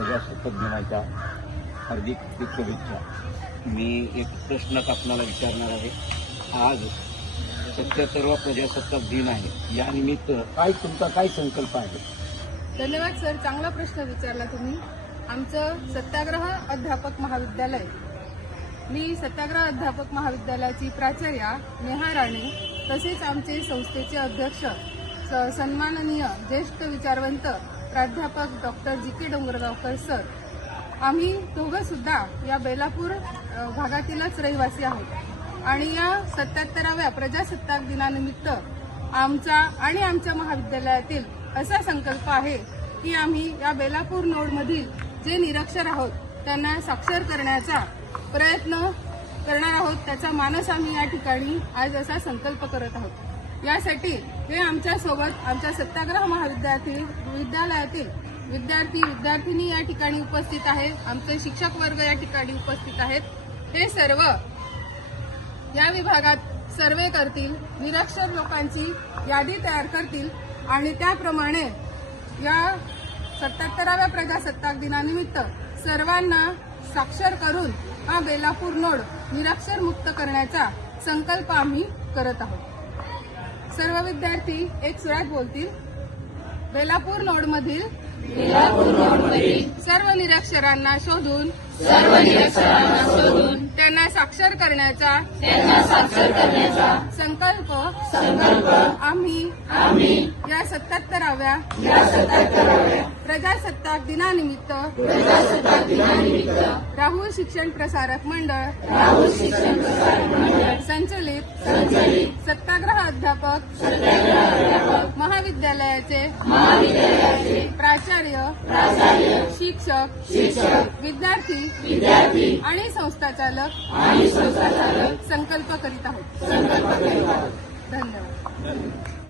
प्रजासत्ताक दिनाच्या हार्दिक शुभेच्छा। मी एक प्रश्न आपल्याला विचारणार आहे। आज 77वा प्रजासत्ताक दिन आहे, या निमित्त तुमचा काय संकल्प आहे? धन्यवाद सर, चांगला प्रश्न विचारला तुम्ही। आमचं सत्याग्रह अध्यापक महाविद्यालय, मी सत्याग्रह अध्यापक महाविद्यालयाची प्राचार्या नेहा राणे, तसेच आमचे संस्थेचे अध्यक्ष सन्माननीय ज्येष्ठ विचारवंत प्राध्यापक डॉक्टर जी.के. डोंगरगावकर सर, आम्ही दोघं सुद्धा या बेलापूर भागातीलच रहिवासी आहोत आणि या 77व्या प्रजासत्ताक दिनानिमित्त आमचा आणि आमच्या महाविद्यालयातील असा संकल्प आहे की आम्ही या बेलापूर नोडमधील जे निरक्षर आहोत त्यांना साक्षर करण्याचा प्रयत्न करणार आहोत। त्याचा मानस आम्ही या ठिकाणी आज असा संकल्प करत आहोत। यासाठी हे आमच्यासोबत आमच्या सत्याग्रह महाविद्यालयातील विद्यार्थी विद्यार्थिनी या ठिकाणी उपस्थित आहेत, आमचे शिक्षक वर्ग या ठिकाणी उपस्थित आहेत। हे सर्व या विभागात सर्वे करतील, निरक्षर लोकांची यादी तयार करतील आणि त्याप्रमाणे या 77व्या प्रजासत्ताक दिनानिमित्त सर्वांना साक्षर करून हा बेलापूर नोड निरक्षर मुक्त करण्याचा संकल्प आम्ही करत आहोत। सर्व विद्यार्थी एक सुरात बोलतील। बेलापूर नोडमधील सर्व निरक्षरांना शोधून त्यांना साक्षर करण्याचा संकल्प आम्ही या 77व्या प्रजासत्ताक दिनानिमित्त राहुल शिक्षण प्रसारक मंडळ संचलित सत्याग्रह अध्यापक महाविद्यालयाचे प्राचार्य शिक्षक विद्यार्थी आणि संस्था चालक संकल्प करीत आहोत। धन्यवाद।